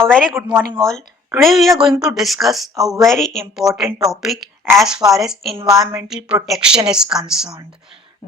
A very good morning, all. Today, we are going to discuss a very important topic as far as environmental protection is concerned,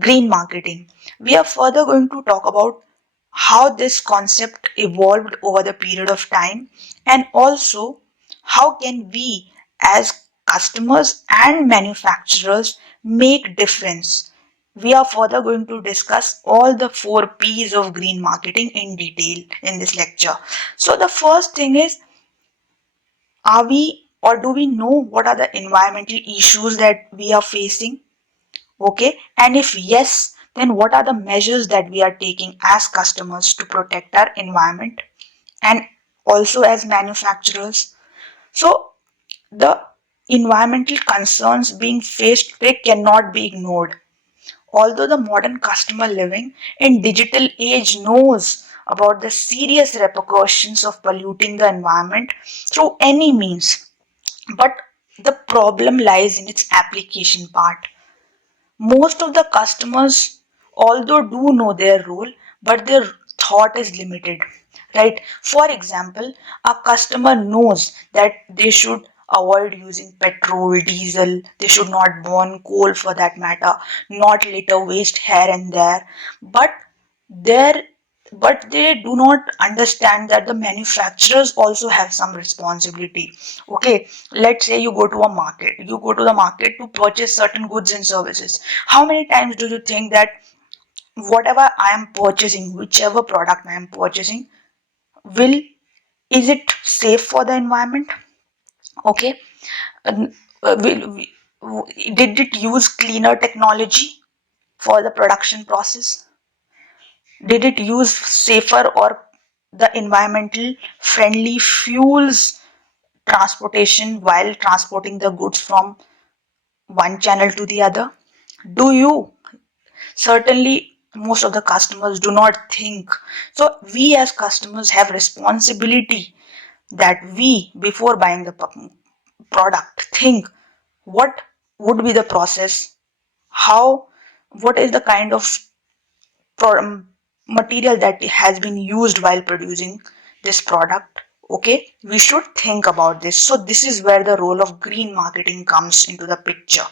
green marketing. We are further going to talk about how this concept evolved over the period of time and also how can we as customers and manufacturers make difference. We are further going to discuss all the 4 P's of green marketing in detail in this lecture. So the first thing is, are we or do we know what are the environmental issues that we are facing? Okay, and if yes, then what are the measures that we are taking as customers to protect our environment and also as manufacturers? So the environmental concerns being faced today cannot be ignored. Although the modern customer living in digital age knows about the serious repercussions of polluting the environment through any means, but the problem lies in its application part. Most of the customers, although do know their role, but their thought is limited, right? For example, a customer knows that they should avoid using petrol, diesel, they should not burn coal for that matter, not litter waste here and there, but there but they do not understand that the manufacturers also have some responsibility. Okay, let's say you go to the market to purchase certain goods and services. How many times do you think that whatever I am purchasing, whichever product I am purchasing, will is it safe for the environment? Okay, and, did it use cleaner technology for the production process? Did it use safer or the environmental friendly fuels transportation while transporting the goods from one channel to the other? Do you? Certainly, most of the customers do not think. So, we as customers have responsibility that we, before buying the product, think what would be the process, how, what is the kind of material that has been used while producing this product. Okay, we should think about this. So this is where the role of green marketing comes into the picture.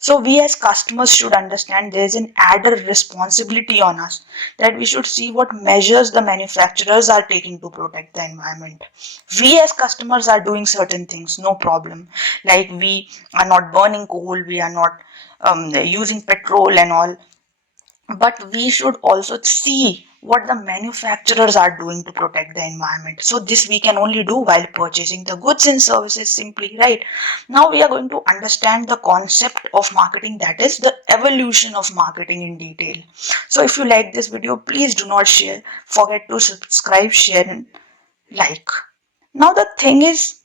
So we as customers should understand there is an added responsibility on us, that we should see what measures the manufacturers are taking to protect the environment. We as customers are doing certain things, no problem. Like we are not burning coal, we are not using petrol and all, but we should also see what the manufacturers are doing to protect the environment. So this we can only do while purchasing the goods and services simply, right? Now we are going to understand the concept of marketing, that is the evolution of marketing in detail. So if you like this video, please do not forget to subscribe, share and like. Now the thing is,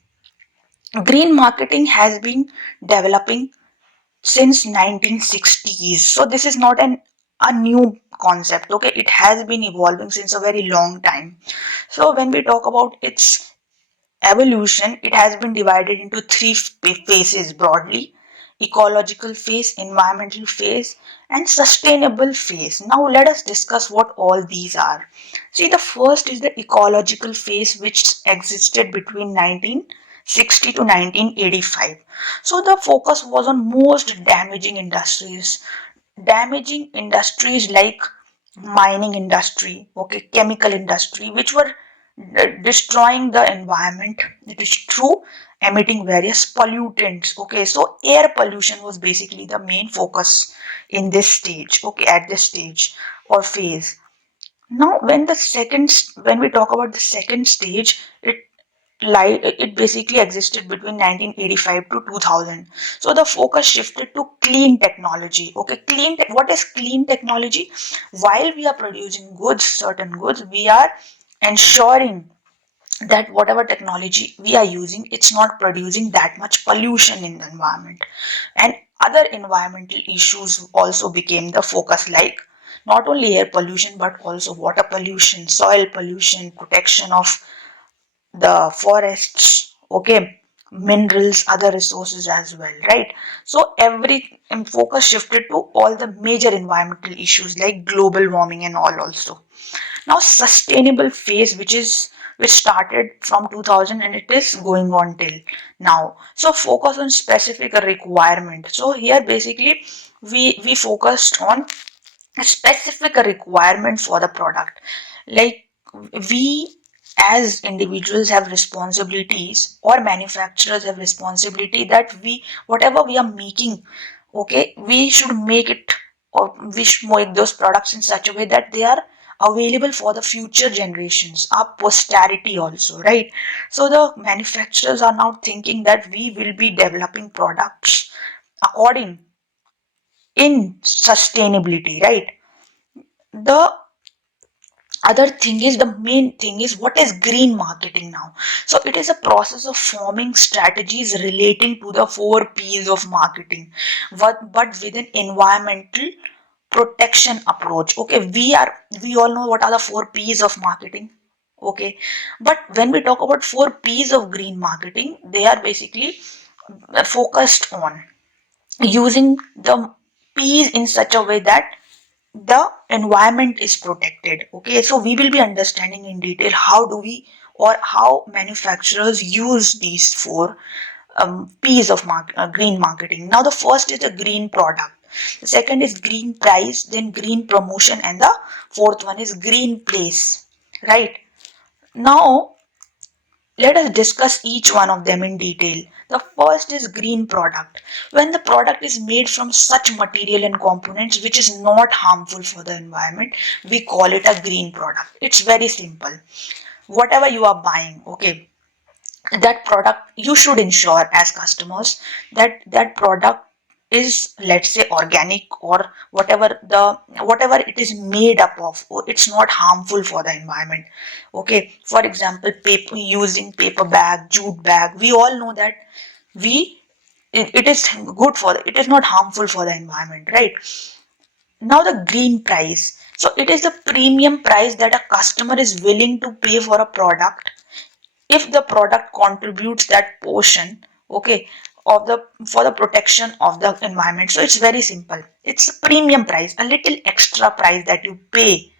green marketing has been developing since 1960s. So this is not a new concept. Okay, it has been evolving since a very long time. So when we talk about its evolution, it has been divided into three phases broadly: ecological phase, environmental phase and sustainable phase. Now let us discuss what all these are. See, the first is the ecological phase, which existed between 1960 to 1985. So the focus was on most damaging industries like mining industry, okay, chemical industry, which were destroying the environment. It is true, emitting various pollutants. Okay, so air pollution was basically the main focus in this stage, okay, at this stage or phase. Now when we talk about the second stage, it basically existed between 1985 to 2000. So the focus shifted to clean technology. Okay, what is clean technology? While we are producing certain goods, we are ensuring that whatever technology we are using, it's not producing that much pollution in the environment. And other environmental issues also became the focus, like not only air pollution but also water pollution, soil pollution, protection of the forests, okay, minerals, other resources as well, right? So every focus shifted to all the major environmental issues like global warming and all also. Now sustainable phase, which is which started from 2000 and it is going on till now. So focus on specific requirement. So here basically we focused on a specific requirement for the product. Like we as individuals have responsibilities, or manufacturers have responsibility, that we whatever we are making, okay, we should make it, or we should make those products in such a way that they are available for the future generations, our posterity also, right? So the manufacturers are now thinking that we will be developing products according in sustainability, right? The other thing is, the main thing is, what is green marketing now? So it is a process of forming strategies relating to the 4 P's of marketing, but with an environmental protection approach. Okay, we all know what are the 4 P's of marketing. Okay, but when we talk about 4 P's of green marketing, they are basically focused on using the P's in such a way that the environment is protected. Okay, so we will be understanding in detail how do we, or how manufacturers use these 4 P's of green marketing. Now the first is the green product, the second is green price, then green promotion, and the fourth one is green place, right? Now let us discuss each one of them in detail. The first is green product. When the product is made from such material and components which is not harmful for the environment, we call it a green product. It's very simple. Whatever you are buying, okay, that product, you should ensure as customers that that product is, let's say, organic, or whatever it is made up of, or it's not harmful for the environment. Okay, for example, paper, using paper bag, jute bag, we all know that we it is good for it is not harmful for the environment, right? Now the green price, so it is the premium price that a customer is willing to pay for a product if the product contributes that portion, okay, of the for the protection of the environment. So it's very simple, it's a premium price, a little extra price that you pay,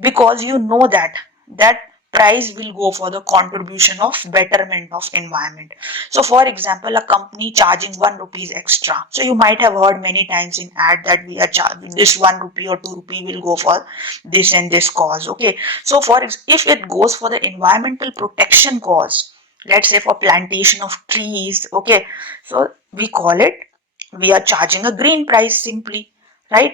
because you know that that price will go for the contribution of betterment of environment. So for example, a company charging 1 rupees extra, so you might have heard many times in ad that we are charging this 1 rupee or 2 rupee will go for this and this cause. Okay, so for if it goes for the environmental protection cause, let's say for plantation of trees, okay, so we call it, we are charging a green price simply, right?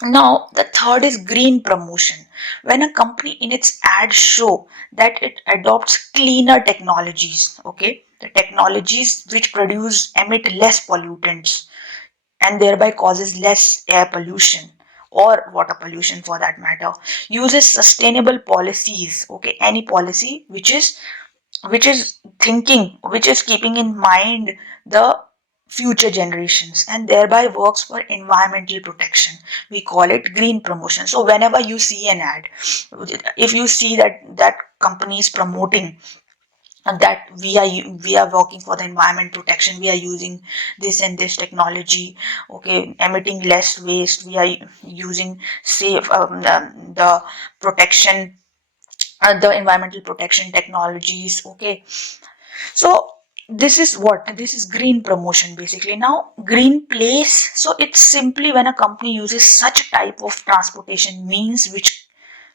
Now, the third is green promotion. When a company in its ad show that it adopts cleaner technologies, okay, the technologies which emit less pollutants and thereby causes less air pollution or water pollution for that matter, uses sustainable policies, okay, any policy which is keeping in mind the future generations and thereby works for environmental protection, we call it green promotion. So whenever you see an ad, if you see that that company is promoting that we are working for the environment protection, we are using this and this technology, okay, emitting less waste, we are using safe the protection, the environmental protection technologies, okay. So this is green promotion basically. Now green place, so it's simply when a company uses such type of transportation means which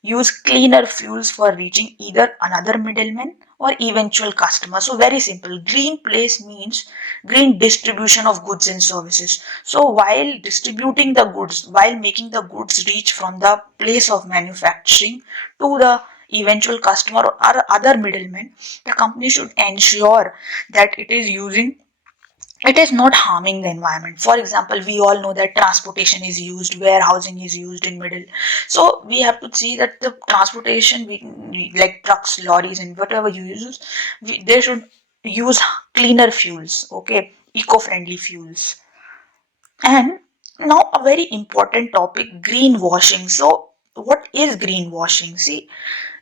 use cleaner fuels for reaching either another middleman or eventual customer. So very simple, green place means green distribution of goods and services. So while distributing the goods, while making the goods reach from the place of manufacturing to the eventual customer or other middlemen, the company should ensure that it is not harming the environment. For example, we all know that transportation is used, warehousing is used in middle. So we have to see that the transportation, like trucks, lorries, and whatever you use, they should use cleaner fuels, okay, eco-friendly fuels. And now a very important topic, greenwashing. So what is greenwashing? See,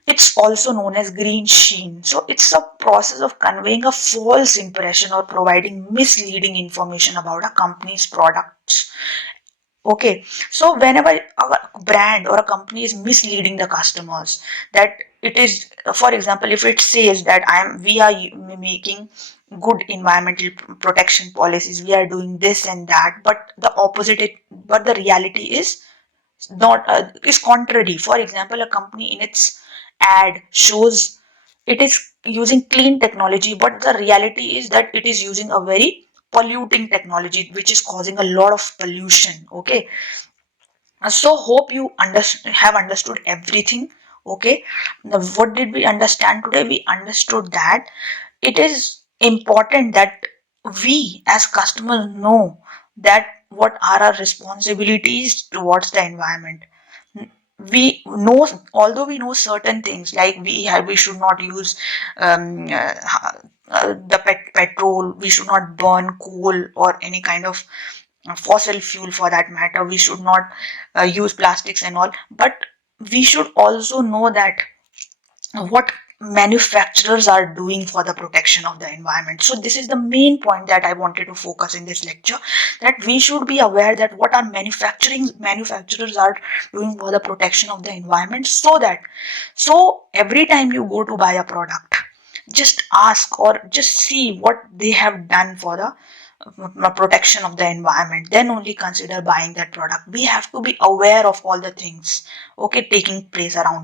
it's also known as green sheen. So it's a process of conveying a false impression or providing misleading information about a company's products. Okay, so whenever a brand or a company is misleading the customers, that it is, for example, if it says that we are making good environmental protection policies, we are doing this and that, but the but the reality is not is contrary. For example, a company in its ad shows it is using clean technology, but the reality is that it is using a very polluting technology which is causing a lot of pollution. Okay, so hope you have understood everything. Okay, now what did we understand today? We understood that it is important that we as customers know that what are our responsibilities towards the environment. We know, although we know certain things like we should not use petrol, we should not burn coal or any kind of fossil fuel for that matter, we should not use plastics and all, but we should also know that what manufacturers are doing for the protection of the environment. So this is the main point that I wanted to focus in this lecture, that we should be aware that what our manufacturers are doing for the protection of the environment, so every time you go to buy a product, just ask or just see what they have done for the protection of the environment, then only consider buying that product. We have to be aware of all the things, okay, taking place around